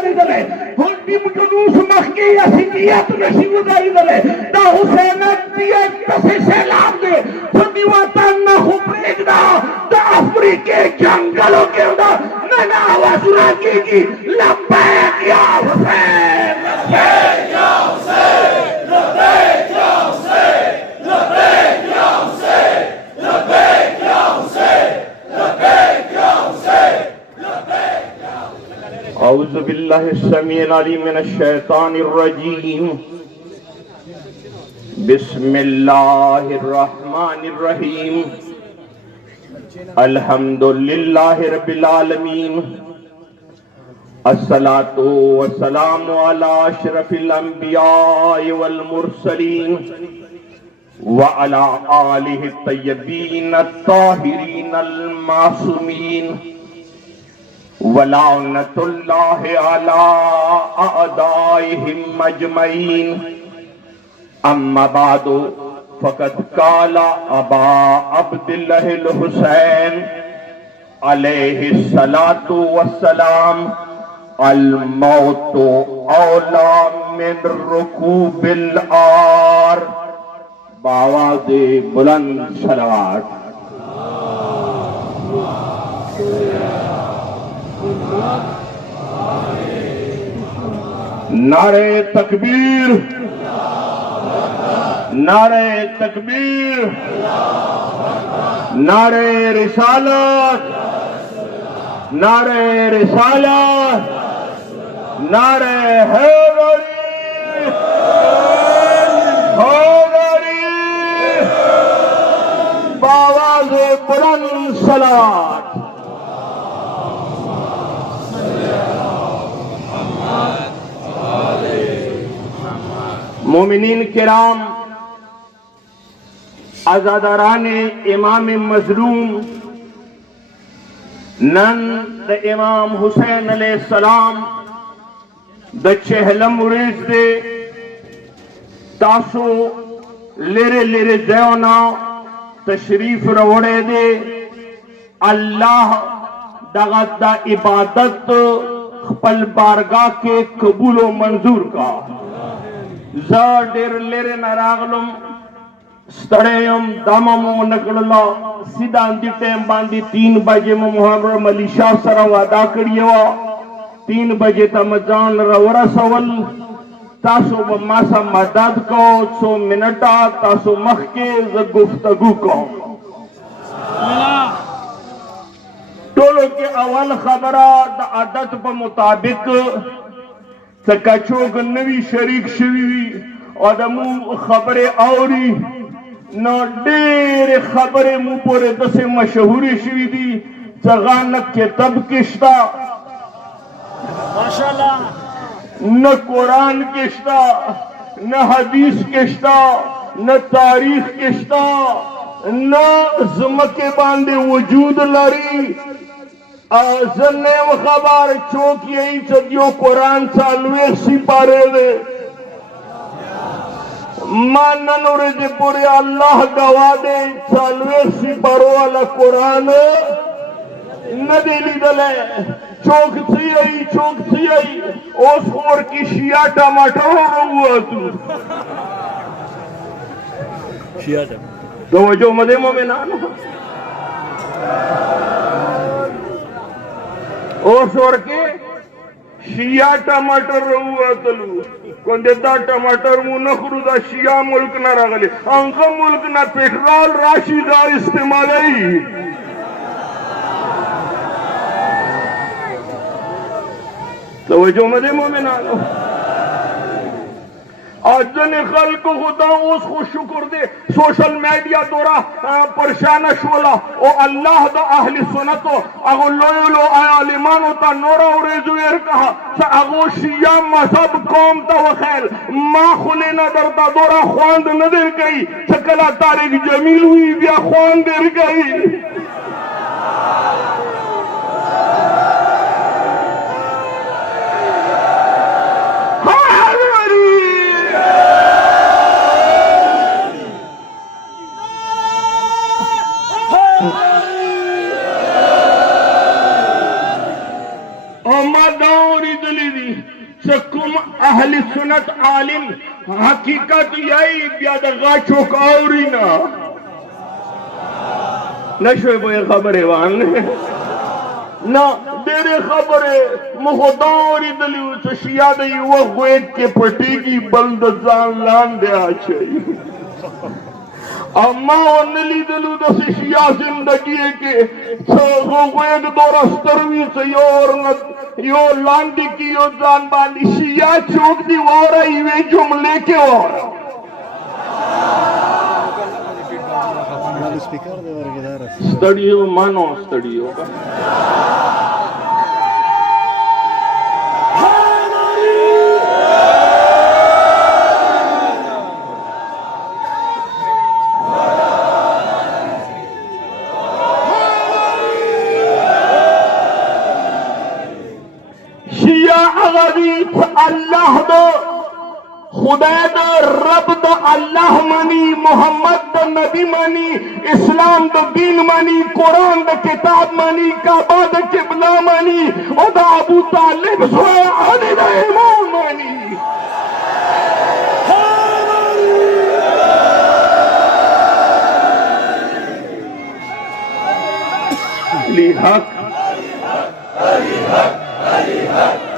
Huldim Yunus Mahkiya Sidiyat Nasiwudari dale da Hussein diye tase selam de sadi watan na khubregda da Afrike jangaloं के अंदर मैंने आवाज सुना की लब्बैक या हुसैन लब्बैक या हुसैन लब्बैक या हुसैन लब्बैक या हुसैन लब्बैक या हुसैन लब्बैक या हुसैन औज़ु बिल्लाहि समीउल अलीम मिनश शैतानिर रजीम बिस्मिल्लाहिर रहमानिर रहीम अल्हम्दुलिल्लाहि रब्बिल आलमीन अस्सलातु वस्सलामु अला अशरफिल अंबिया वल मुरसलीन व अला आलिहि तय्यबीन अत्ताहिरीन अल मासूमीन वलानतुल्लाहि अला अअदाइहिम अजमईन अम्मा बादु फ़क़द क़ाला अबा अब्दिल्लाहिल हुसैन अलैहिस्सलातु वस्सलाम अल मौतु औला मिन रुकूबिल आर बावाज़े बुलंद सलावत नारे तकबीर नारे तकबीर नारे रिसालत नारे रिसालत नारे हैदरी हैदरी बावाज़े बुलंद सलात मोमिनीन किराम आज़ादाराने इमाम मज़लूम नन द इमाम हुसैन अलैहिस्सलाम द चहलम उरेज दे तासो लेरे लेरे जयोना तशरीफ रवड़े दे अल्लाह दगा इबादत खपल बारगाह के कबूलो मंजूर का ज़ाडेर लेरे नरागलम स्तड़ेयम दाममो नकड़ला सीधा अंधी टाइम बांधी 3 बजे में मुहर्रम अली शाह सरा वादा करिएवा 3 बजे तमजान रवरा सवल तासो मासा मदद को 100 मिनटा तासो मख के गुफ्तगू को टोलो के अवल खबरा द आदत पर मुताबिक सकचोग नवी शरीक शवी और दमू खबरें औरी न डेर खबरें मुंह पोरे दसे मशहूरी शवी दी जगानक के तब किश्ता माशाल्लाह न कुरान किश्ता न हदीस किश्ता न तारीख किश्ता न ज़मके बांधे वजूद लरी जन्ने व खबर चौक यही सदियों कुरान सालवे सिपारे दे मानन और जे पूरे अल्लाह गवा दे सालवे सिपारो वाला कुरान न दिली दले चौक सी आई ओस और की शिया टमाटर हो हुआ तू शिया तो जो मदे मोमेना ओसोर के शिया टमाटर रहुआ तलू कौन देता टमाटर मुंह न खुरुदा शिया मुल्क ना रगले अंक मुल्क ना पेट्रोल राशि का इस्तेमाल ही तो जो मदे मोमेना अजन खल को खुदा उसको शुक्र दे सोशल मीडिया दौरा परेशान शोला ओ अल्लाह द अहली सुन्नत अगो लोयलो आलिमान ता नोरा और जुएर कहा स अगो शिया मजहब कौम ता वखैल मा खुले न दरता दौरा ख्वांद नदर गई सकला तारिक जमील हुई बिया ख्वांद दर गई अमा दौरी दलीदी सकुम अहल सुन्नत आलिम हकीकत यही ब्यादगा चौकाउरी ना नशे पे खबर है वान ना तेरे खबर है मुहदौरी दली शिया दे वो गोएक के पटी की बल्द जान लान दे चाहिए अम्मा वनली दलू दस शिया जिंदगी के वो एक दो रस्तरवी से यो लांडी की यो जान बांधी शिया चौक दी और ये जुमले के और स्टडियो मानो स्टडियो अल्लाह दो खुदा दो रब दो अल्लाह मनी मोहम्मद दो नबी मनी इस्लाम दो दीन मनी कुरान दो किताब मनी काबा दो किबला मनी ओदा अबू तालिब सोए अली दो इमाम मनी अली हक अली हक अली हक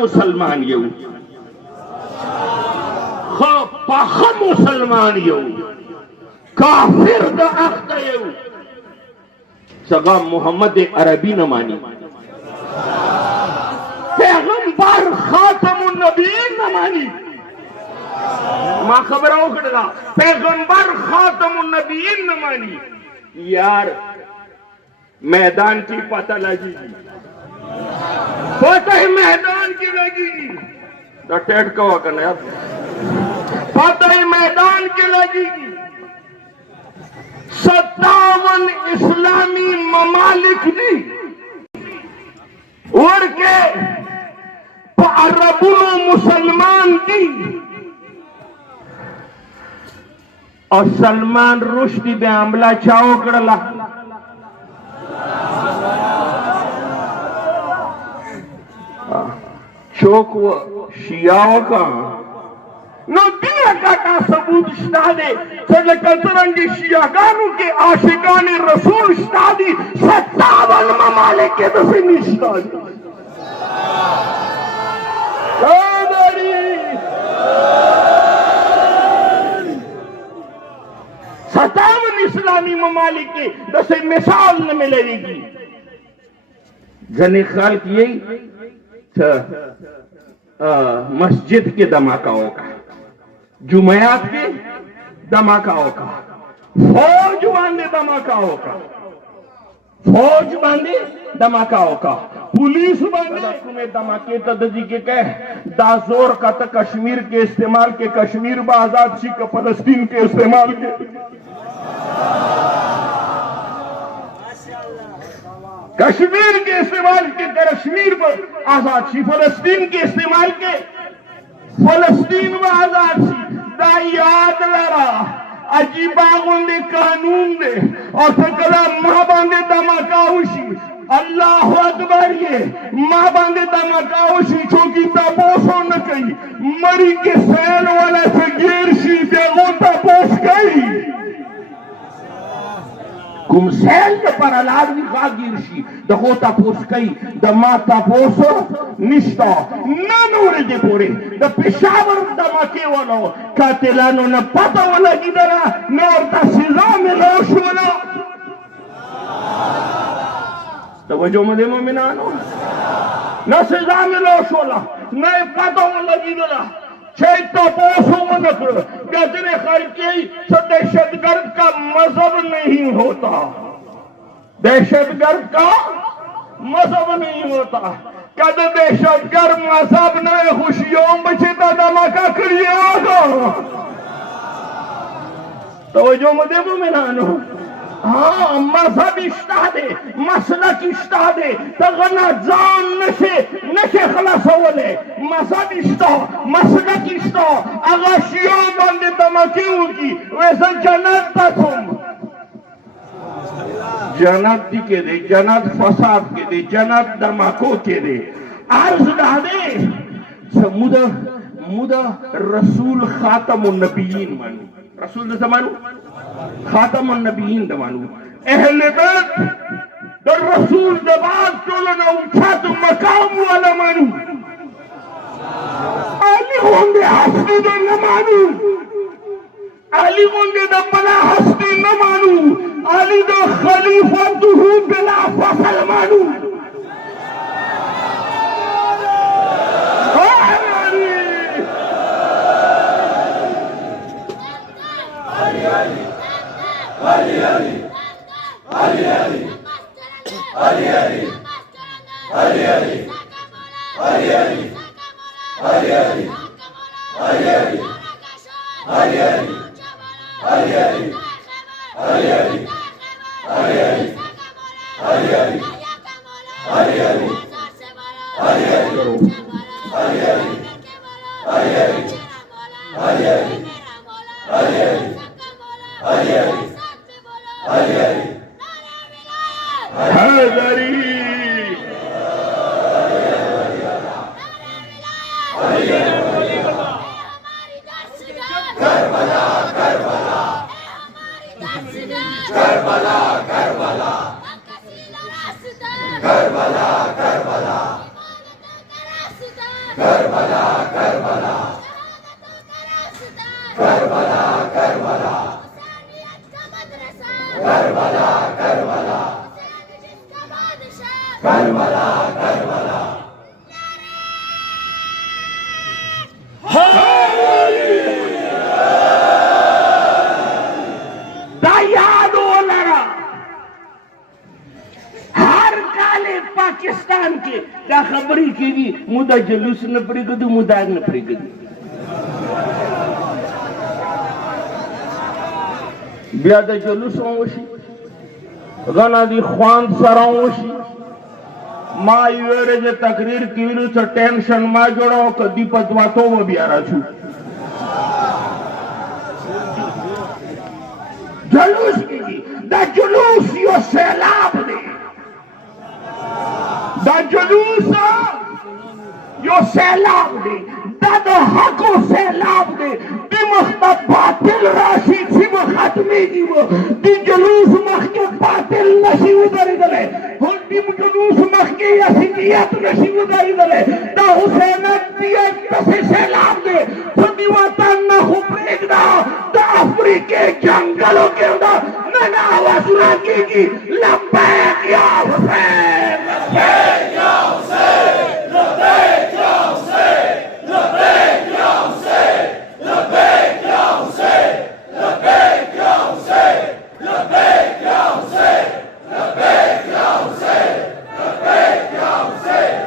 मुसलमान यू पाख मुसलमान यू काफिर द अख्त यू सगा मोहम्मद अरबी न मानी पैगंबर खातमुन नबीन न मानी मां खबर हो कड़ा पैगंबर खातमुन नबीन न मानी यार मैदान की पता लगी पता ही मैदान की लगेगी टेट का करना यार पता ही मैदान की लगेगी 57 इस्लामी ममालिक जी और के अरबुल मुसलमान की और सलमान रुश्दी बे हमला चाओ करला चौक शियाओं का नो दिया का सबूत इस्तादे सजल कतरंगी शियागानों के आशिकान रसूल इस्तादी 57 ममालिक के दफे इस्तादी सतावन इस्लामी ममालिक के दसे मिसाल न मिलेगी जने ख्याल किए मस्जिद के धमाकाओं का जुमयात के धमाकाओं का फौज बांधे धमाकाओं का फौज बांधे धमाकाओं का पुलिस बांधे तुम्हें धमाके तदजी के कह दाजोर का तो कश्मीर के इस्तेमाल के कश्मीर ब आजाद सी का फलस्तीन के इस्तेमाल के कश्मीर के इस्तेमाल के कश्मीर पर आजाद सी फलस्तीन के इस्तेमाल के फलस्तीन में आजाद सी दा याद लड़ा अजीबागुंदे कानून दे और सकला मां बांधे धमाकाउशी अल्लाह अकबर ये मां बांधे धमाकाउशी चौकी तपोसो न कही मरी के सैन वाला से गिर सी बेगो तपोस गई कुमसेल पर अलादवी खा गिरशी दखो तपोस कई दमा तपोसो निष्ठा न नूरे दे पोरे द पेशावर धमाके वालो कातिलानो न पता वाला गिदरा न और तसिजा में लोश वाला तवज्जो मदे मोमिनानो न सजा में लोश वाला न पता वाला गिदरा छह तपोसो मन गजरे खर्चे दहशतगर्द का मजहब नहीं होता दहशतगर्द का मजहब नहीं होता कद दहशतगर्द मजहब न खुशियों बचे धमाका करिए तो जो मदे में नानो हाँ मजहब इश्तहाद है, मसलक इश्तहाद है, तगना जान नशे नशे खलास होले मजहब इश्तहाद मसलक इश्तहाद अगर शियों बंदे धमकी होगी वैसे जन्नत तुम जन्नत के दे जन्नत फसाद के दे जन्नत धमाकों के दे अर्ज दादे मुदा मुदा रसूल खातमुन नबीयीन मानू रसूल ने मानू खातमुन नबीयीन मानू अहले बैत द रसूल दबाद चलो ना उठा तो मकाम वाला मानू अली होंगे हस्ती दो न मानू अली होंगे द बला हस्ती न मानू अली द खलीफा तुहू बिला फसल मानू पाकिस्तान के क्या खबरी की मुदा जुलूस न परिगदु मुदा न परिगदु बियाद जुलूस होशी गना दी ख्वान सरावशी मा इवेरे जे तकरीर कीरू से टेंशन मा जोड़ो कदी पतवा तो वो बियारा छु जुलूस की द जुलूस यो सैलाब दे द जुलूस यो सैलाब दे द हको सैलाब दे दिमख्ता बातिल राशि सिम खत्मी की वो दी जुलूस मख के बातिल नशी उधर गले हो दी जुलूस मख के असियत नशी उधर गले द हुसैन दिए तसे सैलाब दे खुदी वतन न खुबरेगदा द अफ्रीके जंगलों के उधर नना आवाज सुना की लब्बैक या हुसैन लब्बैक या हुसैन लब्बैक या हुसैन लब्बैक या हुसैन लब्बैक या हुसैन लब्बैक या हुसैन लब्बैक या हुसैन लब्बैक या हुसैन लब्बैक या हुसैन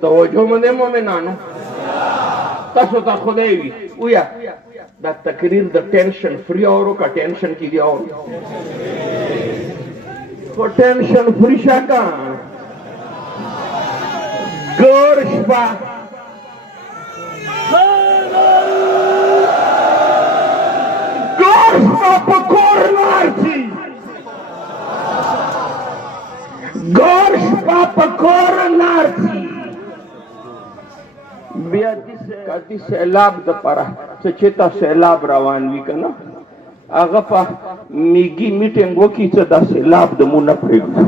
توجه من المؤمنانو تاسو ته خدای وي ویا دا تقریر د ټینشن فری اورو کا ټینشن کی دی اورو کو ټینشن فری شاکا ګورشپا ګورشپا پکور نارچی ګورشپا پکور نارچی بیا کدی سیلاب د پاره چې تا سیلاب روان وی کنه هغه په میګي میټینګ وکي چې دا سیلاب د مونږ پرېږدو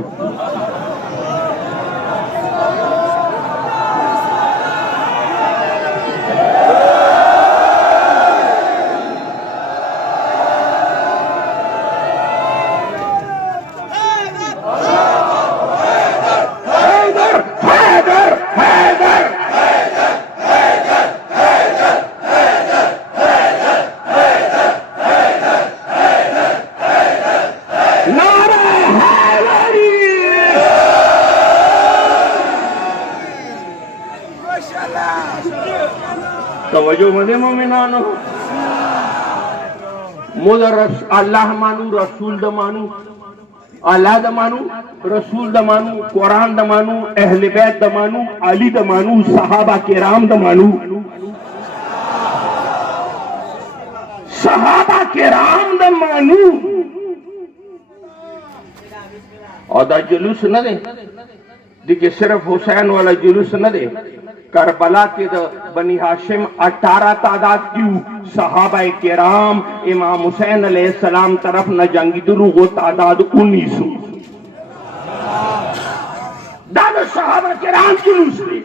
तवज्जो मदे मोमिनानो मुदर अल्लाह मानू रसूल द मानू अल्लाह द मानू रसूल द मानू कुरान द मानू अहले बैत द मानू अली द मानू सहाबा किराम द मानू सहाबा किराम द मानू और दा जुलूस न दे देखिए सिर्फ हुसैन वाला जुलूस न दे करबला के बनी हाशिम 18 तादाद क्यों सहाबा किराम इमाम हुसैन अलैहिस्सलाम तरफ न जंगी दुरू वो तादाद 19 दादा सहाबा किराम जुलूस दे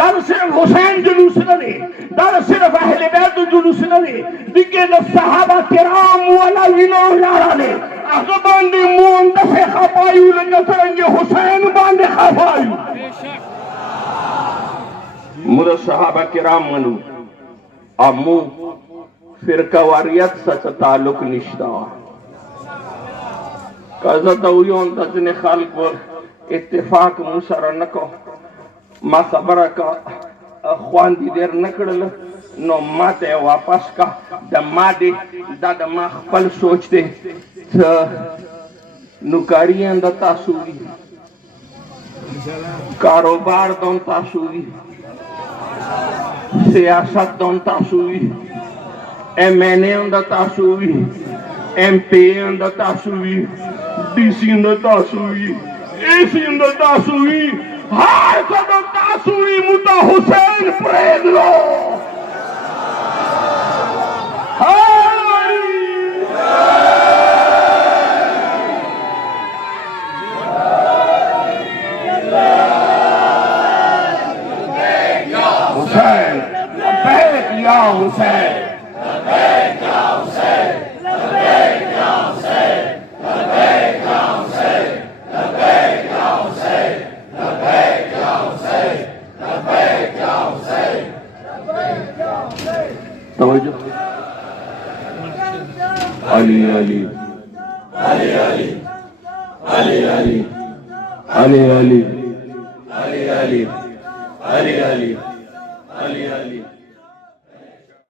दादा सिर्फ हुसैन जुलूस न दे दादा सिर्फ अहले बैत जुलूस न दे दिखे द सहाबा किराम वाला विनो यारा ले अगबांदी मुंह दफे खपायू लगे तरंगे हुसैन बांधे खपायू मुझे सहाबा किराम मनू अमू फिरका वारियत सच ताल्लुक निश्ता कज़त उयोन तजने खाल्क वर इत्तेफाक मुसर नको मा खबर का ख्वान दी देर नकड़ल नो माते वापस का दमादे दादा मा खपल सोचते नुकारियां द तासूरी कारोबार दोन तासूरी सियासत दोन तासूरी MNA द तासूरी MP द तासूरी DC द तासूरी AC द तासूरी हाय द तासूरी मुता हुसैन प्रेद लो हुसैन लब्बैक या हुसैन लब्बैक या हुसैन लब्बैक या हुसैन लब्बैक या हुसैन लब्बैक या हुसैन लब्बैक या हुसैन लब्बैक या हुसैन लब्बैक या हुसैन तवज्जो अली अली अली अली अली अली अली अली अली अली अली अली अली अली